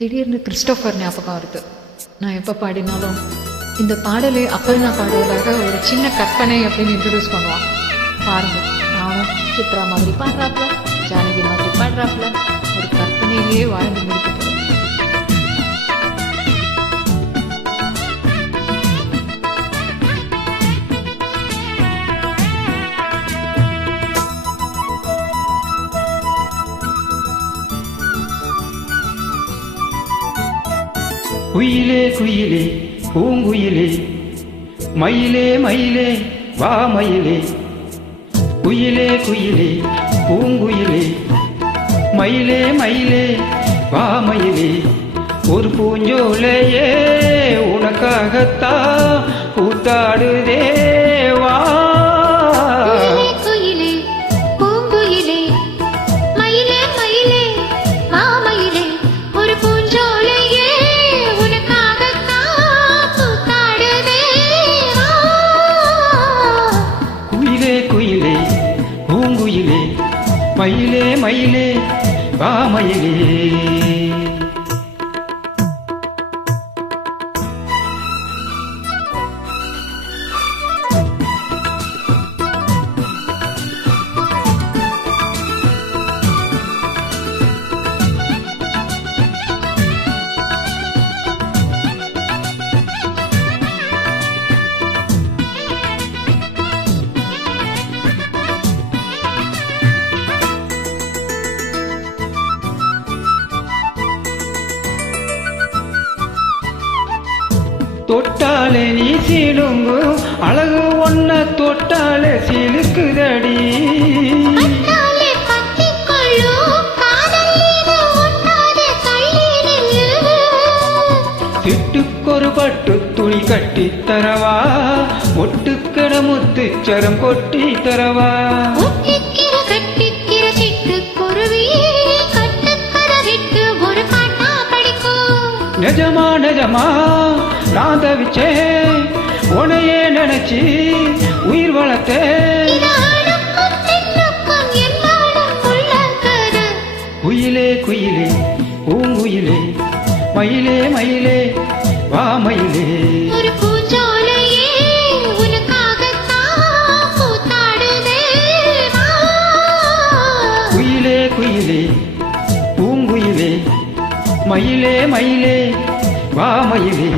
திடீர்னு கிறிஸ்டோஃபர் ஞாபகம் வருது. நான் எப்போ பாடினாலும் இந்த பாடலே அப்பர்ணா பாடுவதாக ஒரு சின்ன கற்பனை அப்படின்னு இன்ட்ரடியூஸ் பண்ணுவான். பாருங்க, நானும் சித்ரா மாதிரி பாடுறாப்புல, ஜானகி மாதிரி பாடுறாப்புல, ஒரு கற்பனையிலேயே வாழ்ந்து முடிக்க போகிறேன். குயிலே குயிலே பூங்குயிலே மயிலே மயிலே வா மயிலே. குயிலே குயிலே பூங்குயிலே மயிலே மயிலே வா மயிலே. ஒரு பூஞ்சோலையே உனக்காகத்தான் கூத்தாடுதே வா. மயிலே மயிலே வா மயிலே. தொட்டாலே நீ சீலுங்கு அழகு ஒன்ன தொட்டாலே சீலுக்குதடி. சிட்டுக்கொரு பட்டு துணி கட்டி தரவா, ஒட்டுக்கட முத்துச்சரம் கொட்டி தரவா. நிஜமா நிஜமா நான் தவிச்சேன், உனையே நினைச்சி உயிர் வளர்த்தேன். குயிலே குயிலே பூங்குயிலே மயிலே மயிலே வா மயிலே. குயிலே குயிலே பூங்குயிலே மயிலே மயிலே வா மயிலே.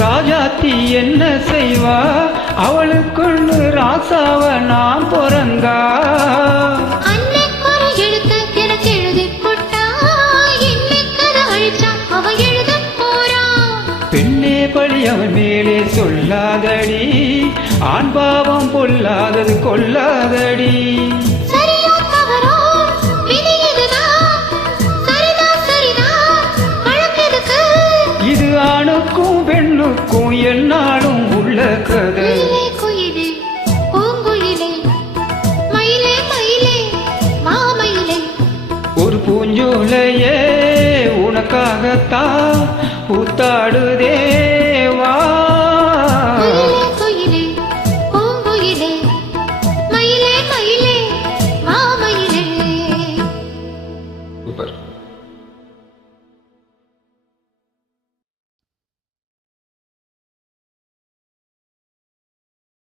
ராஜாத்தி என்ன செய்வா, அவளுக்குன்னு ராசாவ நான் பிறந்தா. பெண்ணே பழி அவன் மேலே சொல்லாதடி, ஆண் பாவம் பொல்லாதது கொல்லாதடி. இது ஆணுக்கும் பெண்ணுக்கும் என்னாலும் உள்ள கதை. ஒரு பூஞ்சோலையே உனக்காகத்தான் கூத்தாடுதே